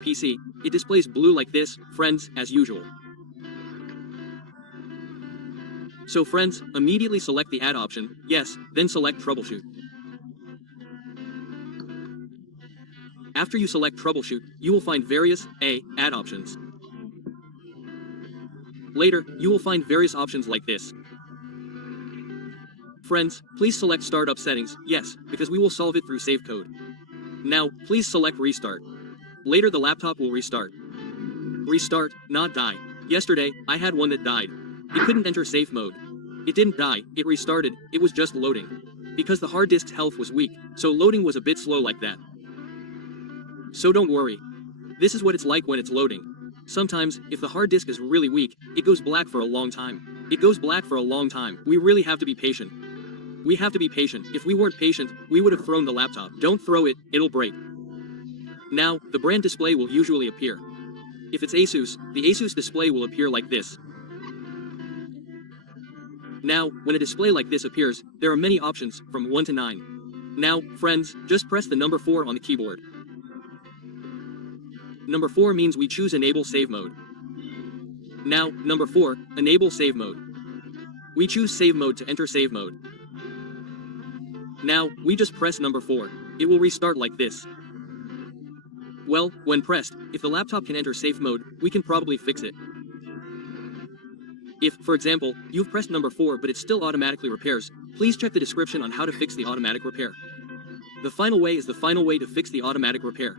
PC, it displays blue like this, friends, as usual. So friends, immediately select the add option, yes, then select troubleshoot. After you select troubleshoot, you will find various add options. Later, you will find various options like this. Friends, please select startup settings, yes, because we will solve it through save code. Now, please select restart. Later the laptop will restart. Restart, not die. Yesterday, I had one that died. It couldn't enter safe mode. It didn't die, it restarted, it was just loading. Because the hard disk's health was weak, so loading was a bit slow like that. So don't worry. This is what it's like when it's loading. Sometimes, if the hard disk is really weak, it goes black for a long time. It goes black for a long time. We really have to be patient. We have to be patient. If we weren't patient, we would have thrown the laptop. Don't throw it, it'll break. Now, the brand display will usually appear. If it's Asus, the Asus display will appear like this. Now, when a display like this appears, there are many options, from 1 to 9. Now, friends, just press the number 4 on the keyboard. Number 4 means we choose Enable Save Mode. Now, number 4, Enable Save Mode. We choose Save Mode to enter Save Mode. Now, we just press number 4. It will restart like this. Well, when pressed, if the laptop can enter safe mode, we can probably fix it. If, for example, you've pressed number 4 but it still automatically repairs, please check the description on how to fix the automatic repair. The final way is the final way to fix the automatic repair.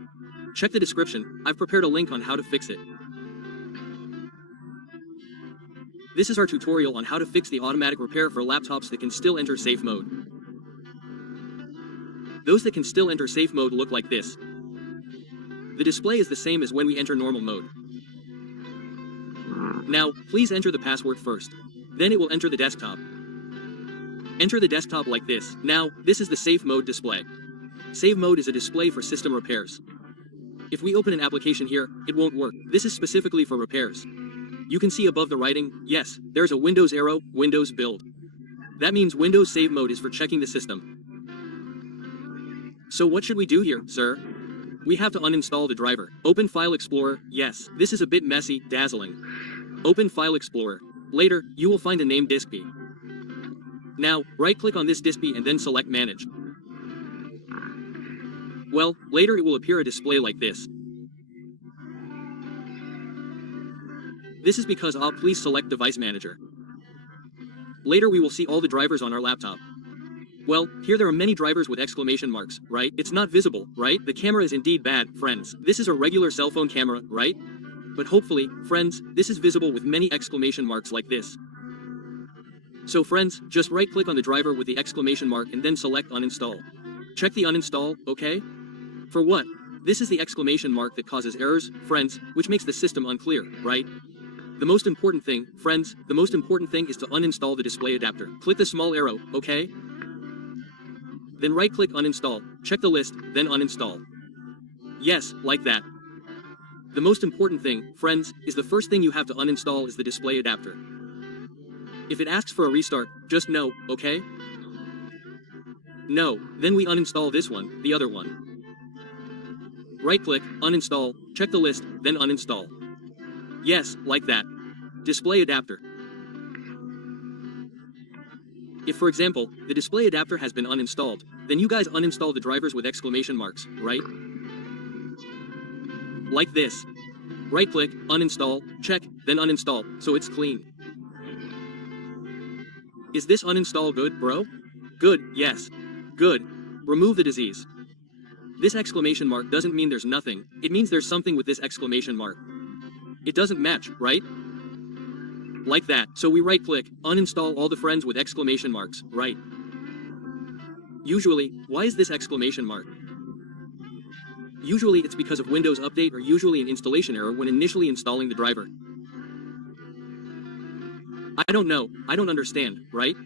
Check the description, I've prepared a link on how to fix it. This is our tutorial on how to fix the automatic repair for laptops that can still enter safe mode. Those that can still enter safe mode look like this. The display is the same as when we enter normal mode. Now, please enter the password first. Then it will enter the desktop. Enter the desktop like this. Now, this is the safe mode display. Save mode is a display for system repairs. If we open an application here, it won't work. This is specifically for repairs. You can see above the writing, yes, there's a Windows arrow, Windows build. That means Windows save mode is for checking the system. So what should we do here, sir? We have to uninstall the driver. Open File Explorer, yes. This is a bit messy, dazzling. Open File Explorer. Later, you will find a name DiskB. Now, right-click on this DiskB and then select Manage. Well, later it will appear a display like this. This is because please select Device Manager. Later we will see all the drivers on our laptop. Well, here there are many drivers with exclamation marks, right? It's not visible, right? The camera is indeed bad, friends. This is a regular cell phone camera, right? But hopefully, friends, this is visible with many exclamation marks like this. So friends, just right-click on the driver with the exclamation mark and then select Uninstall. Check the uninstall, okay? For what? This is the exclamation mark that causes errors, friends, which makes the system unclear, right? The most important thing, friends, the most important thing is to uninstall the display adapter. Click the small arrow, okay? Then right-click Uninstall, check the list, then uninstall. Yes, like that. The most important thing, friends, is the first thing you have to uninstall is the display adapter. If it asks for a restart, just no, okay? No, then we uninstall this one, the other one. Right-click, uninstall, check the list, then uninstall. Yes, like that. Display adapter. If, for example, the display adapter has been uninstalled, then you guys uninstall the drivers with exclamation marks, right? Like this. Right-click, uninstall, check, then uninstall, so it's clean. Is this uninstall good, bro? Good, yes. Good. Remove the disease. This exclamation mark doesn't mean there's nothing, it means there's something with this exclamation mark. It doesn't match, right? Like that. So we right-click, uninstall all the friends with exclamation marks, right? Usually, why is this exclamation mark? Usually it's because of Windows Update or usually an installation error when initially installing the driver. I don't know, I don't understand, right?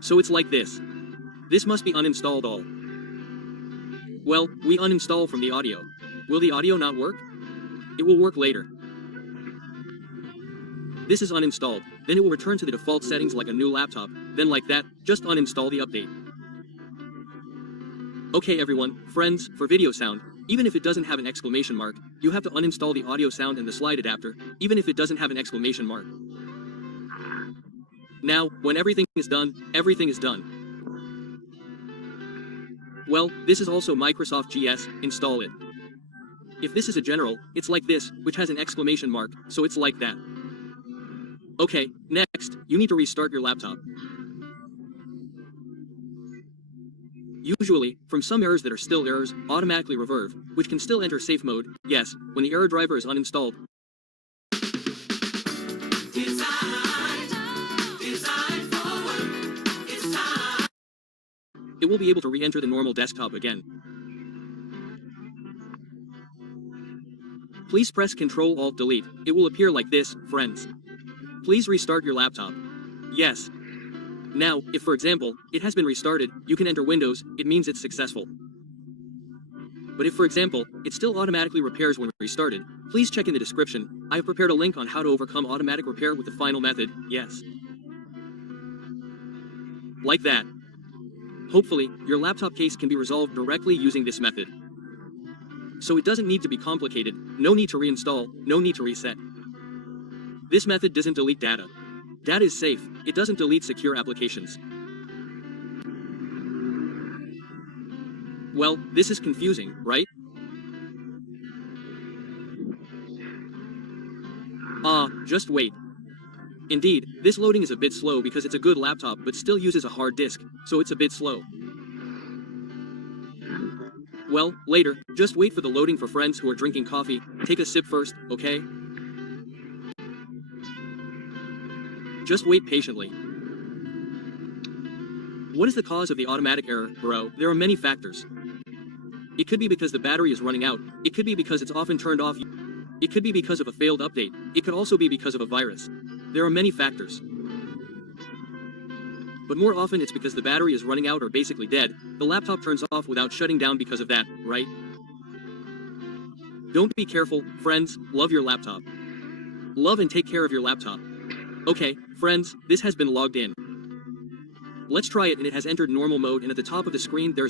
So it's like this. This must be uninstalled all. Well, we uninstall from the audio. Will the audio not work? It will work later. This is uninstalled, then it will return to the default settings like a new laptop, then like that, just uninstall the update. Okay everyone, friends, for video sound, Even if it doesn't have an exclamation mark, you have to uninstall the audio sound and the slide adapter, even if it doesn't have an exclamation mark. Now, when everything is done, everything is done. Well, this is also Microsoft GS, install it. If this is a general, it's like this, which has an exclamation mark, so it's like that. Okay, next, you need to restart your laptop. Usually, from some errors that are still errors, automatically reverb, which can still enter safe mode, yes, when the error driver is uninstalled. It will be able to re-enter the normal desktop again. Please press Ctrl-Alt-Delete. It will appear like this, friends. Please restart your laptop. Yes. Now, if for example, it has been restarted, you can enter Windows, it means it's successful. But if for example, it still automatically repairs when restarted, please check in the description. I have prepared a link on how to overcome automatic repair with the final method, yes. Like that. Hopefully, your laptop case can be resolved directly using this method. So it doesn't need to be complicated, no need to reinstall, no need to reset. This method doesn't delete data. Data is safe, it doesn't delete secure applications. Well, this is confusing, right? Just wait. Indeed, this loading is a bit slow because it's a good laptop but still uses a hard disk, so it's a bit slow. Well, later, just wait for the loading for friends who are drinking coffee, take a sip first, okay? Just wait patiently. What is the cause of the automatic error, bro? There are many factors. It could be because the battery is running out, it could be because it's often turned off, it could be because of a failed update, it could also be because of a virus. There are many factors. But more often it's because the battery is running out or basically dead, the laptop turns off without shutting down because of that, right? Don't be careful, friends, love your laptop. Love and take care of your laptop. Okay, friends, this has been logged in. Let's try it and it has entered normal mode and at the top of the screen there's